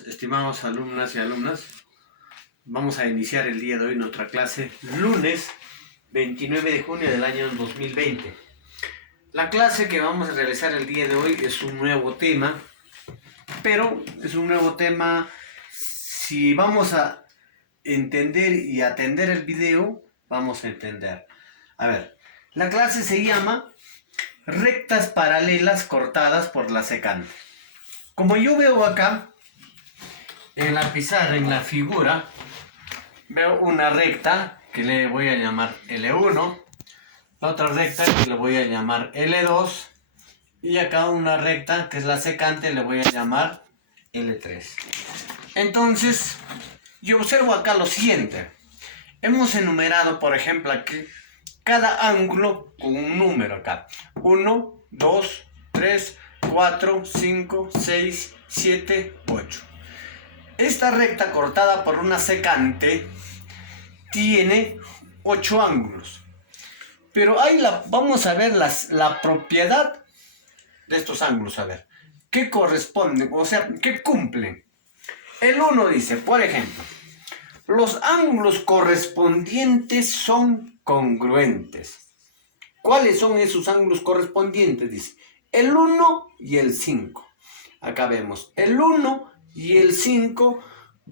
Estimados alumnas y alumnas, vamos a iniciar el día de hoy nuestra clase lunes 29 de junio del año 2020. La clase que vamos a realizar el día de hoy es un nuevo tema, pero es un nuevo tema si vamos a entender y atender el video, vamos a entender. A ver, la clase se llama rectas paralelas cortadas por la secante. Como yo veo acá, en la pizarra, en la figura, veo una recta que le voy a llamar L1, la otra recta que le voy a llamar L2, y acá una recta que es la secante le voy a llamar L3. Entonces, yo observo acá lo siguiente. Hemos enumerado, por ejemplo, aquí cada ángulo con un número acá. 1, 2, 3, 4, 5, 6, 7, 8. Esta recta cortada por una secante tiene 8 ángulos. Pero ahí vamos a ver la propiedad de estos ángulos. A ver, ¿qué corresponden? O sea, ¿qué cumplen? El 1 dice, por ejemplo, los ángulos correspondientes son congruentes. ¿Cuáles son esos ángulos correspondientes? Dice, el 1 y el 5. Acá vemos el 1 y el 5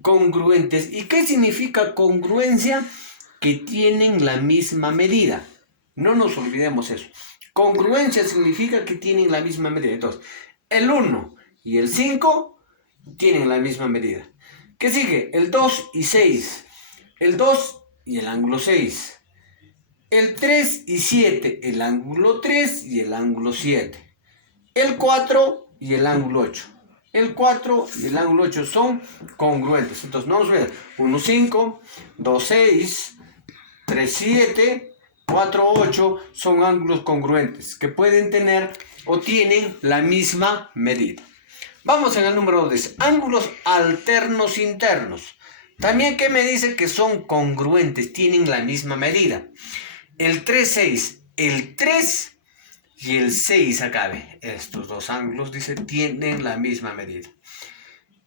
congruentes. ¿Y qué significa congruencia? Que tienen la misma medida. No nos olvidemos eso. Congruencia significa que tienen la misma medida. Entonces, el 1 y el 5 tienen la misma medida. ¿Qué sigue? El 2 y 6. El 2 y el ángulo 6. El 3 y 7. El ángulo 3 y el ángulo 7. El 4 y el ángulo 8. El 4 y el ángulo 8 son congruentes. Entonces, vamos a ver. 1, 5, 2, 6, 3, 7, 4, 8 son ángulos congruentes que pueden tener o tienen la misma medida. Vamos en el número 10. Ángulos alternos internos. También, ¿qué me dice? Que son congruentes, tienen la misma medida. El 3, 6. El 3 y el 6 acá ve. Estos dos ángulos, dice, tienen la misma medida.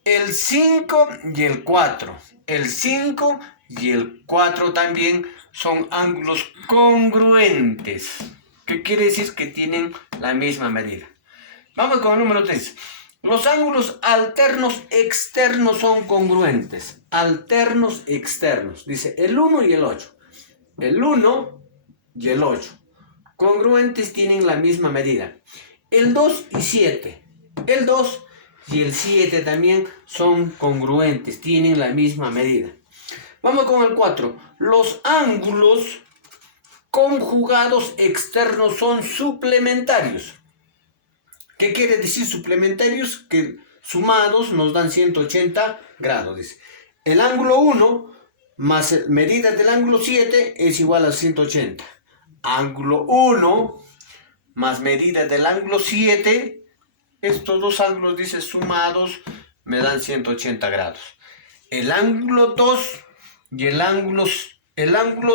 El 5 y el 4. El 5 y el 4 también son ángulos congruentes. ¿Qué quiere decir? Que tienen la misma medida. Vamos con el número 3. Los ángulos alternos externos son congruentes. Alternos externos. Dice el 1 y el 8. El 1 y el 8. Congruentes, tienen la misma medida. El 2 y 7. El 2 y el 7 también son congruentes, tienen la misma medida. Vamos con el 4. Los ángulos conjugados externos son suplementarios. ¿Qué quiere decir suplementarios? Que sumados nos dan 180 grados. Dice. El ángulo 1 más medida del ángulo 7 es igual a 180. Ángulo 1 más medida del ángulo 7, estos dos ángulos, dice, sumados me dan 180 grados. El ángulo 2 y el ángulo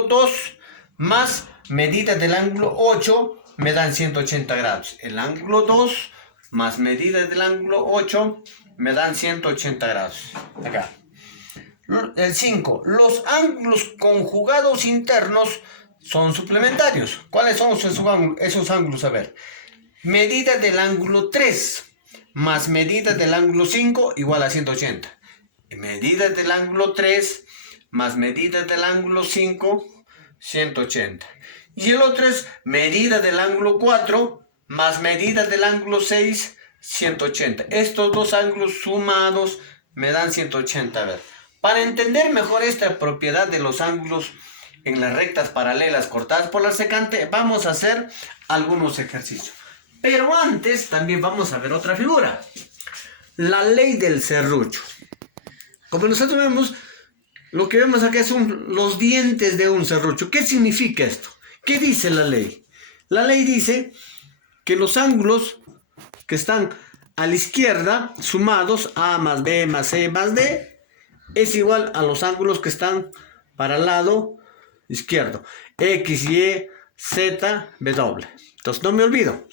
2 más medida del ángulo 8 me dan 180 grados. El ángulo 2 más medida del ángulo 8 me dan 180 grados. Acá. El 5. Los ángulos conjugados internos son suplementarios. ¿Cuáles son esos ángulos? A ver. Medida del ángulo 3 más medida del ángulo 5 igual a 180. Medida del ángulo 3 más medida del ángulo 5, 180. Y el otro es medida del ángulo 4 más medida del ángulo 6, 180. Estos dos ángulos sumados me dan 180. A ver. Para entender mejor esta propiedad de los ángulos en las rectas paralelas cortadas por la secante, vamos a hacer algunos ejercicios. Pero antes también vamos a ver otra figura. La ley del serrucho. Como nosotros vemos, lo que vemos acá son los dientes de un serrucho. ¿Qué significa esto? ¿Qué dice la ley? La ley dice que los ángulos que están a la izquierda, sumados, A más B más C más D, es igual a los ángulos que están para el lado izquierdo. X, Y, Z, W. Entonces no me olvido.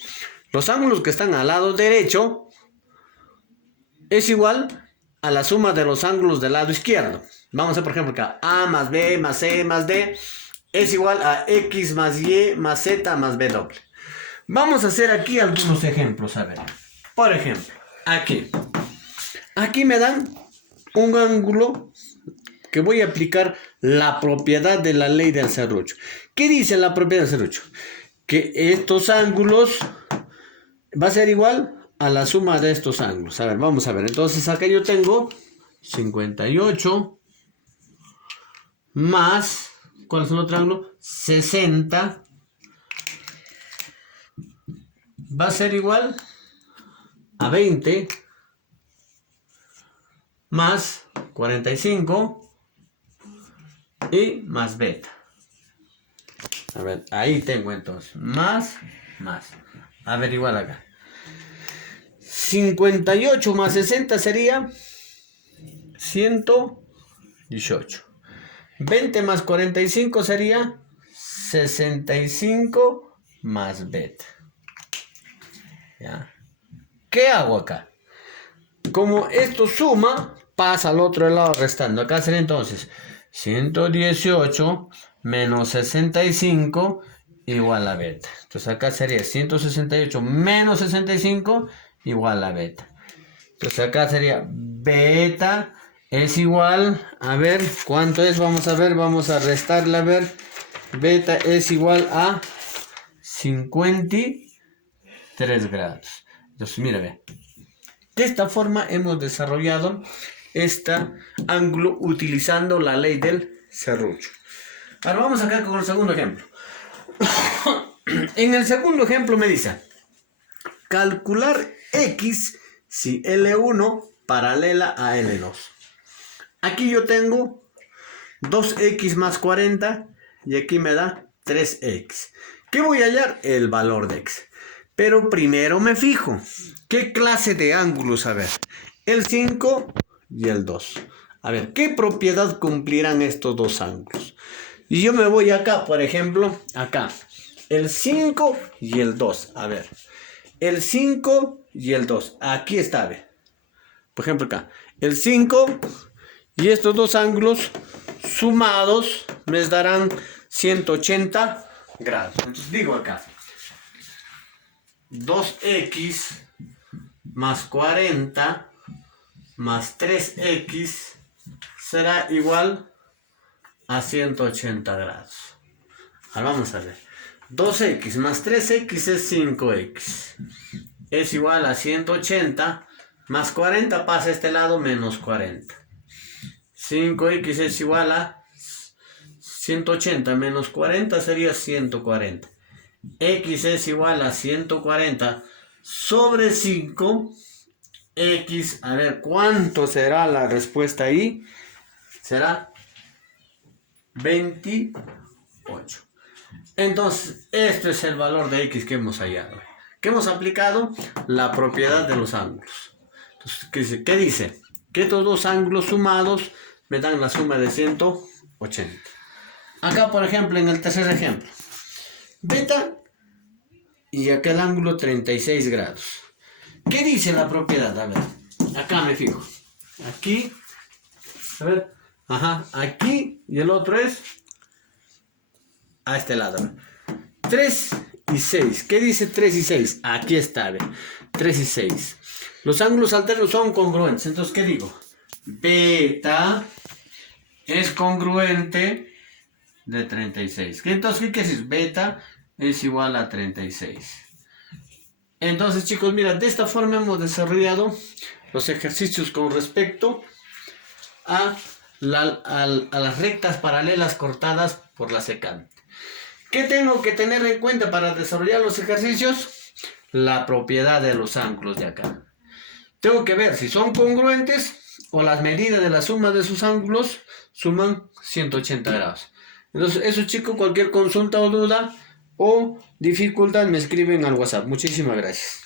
Los ángulos que están al lado derecho es igual a la suma de los ángulos del lado izquierdo. Vamos a hacer, por ejemplo, acá A más B más C más D es igual a X más Y más Z más B doble. Vamos a hacer aquí algunos ejemplos, a ver. Por ejemplo, aquí me dan un ángulo que voy a aplicar la propiedad de la ley del serrucho. ¿Qué dice la propiedad del serrucho? Que estos ángulos va a ser igual a la suma de estos ángulos. A ver, vamos a ver. Entonces acá yo tengo 58 más, ¿cuál es el otro ángulo? 60 va a ser igual a 20 más 45 y más beta. A ver, ahí tengo entonces más. A ver, igual acá. 58 más 60 sería 118. 20 más 45 sería 65 más beta. ¿Ya? ¿Qué hago acá? Como esto suma, pasa al otro lado restando. Acá sería entonces 118 menos 65 igual a beta. Entonces acá sería 168 menos 65 igual a beta. Entonces acá sería beta es igual, a ver, ¿cuánto es? Vamos a ver, vamos a restarle, a ver. Beta es igual a 53 grados. Entonces, mira, ve. De esta forma hemos desarrollado este ángulo utilizando la ley del serrucho. Ahora vamos acá con el segundo ejemplo. En el segundo ejemplo me dice calcular X si L1 paralela a L2. Aquí yo tengo 2X más 40 y aquí me da 3X. ¿Qué voy a hallar? El valor de X. Pero primero me fijo. ¿Qué clase de ángulos? A ver, el 5 y el 2. A ver, ¿qué propiedad cumplirán estos dos ángulos? Y yo me voy acá, por ejemplo, acá. El 5 y el 2. A ver, el 5 y el 2. Aquí está, a ver. Por ejemplo, acá. El 5 y estos dos ángulos sumados me darán 180 grados. Entonces digo acá. 2X más 40 más 3X será igual a 180 grados. Ahora vamos a ver. 2X más 3X es 5X. Es igual a 180 más 40 pasa a este lado menos 40. 5X es igual a 180 menos 40 sería 140. X es igual a 140 sobre 5. X, a ver, ¿cuánto será la respuesta ahí? Será 28. Entonces, esto es el valor de X que hemos hallado. Que hemos aplicado la propiedad de los ángulos. Entonces, ¿qué dice? Que estos dos ángulos sumados me dan la suma de 180. Acá, por ejemplo, en el tercer ejemplo. Beta y aquel ángulo 36 grados. ¿Qué dice la propiedad? A ver, acá me fijo. Aquí, a ver, aquí y el otro es a este lado. 3 y 6. ¿Qué dice 3 y 6? Aquí está, a ver. 3 y 6. Los ángulos alternos son congruentes. Entonces, ¿qué digo? Beta es congruente de 36. Entonces, ¿qué quiere decir? Beta es igual a 36. Entonces, chicos, mira, de esta forma hemos desarrollado los ejercicios con respecto a las rectas paralelas cortadas por la secante. ¿Qué tengo que tener en cuenta para desarrollar los ejercicios? La propiedad de los ángulos de acá. Tengo que ver si son congruentes o las medidas de la suma de sus ángulos suman 180 grados. Entonces, eso, chicos, cualquier consulta o duda o dificultad me escriben al WhatsApp. Muchísimas gracias.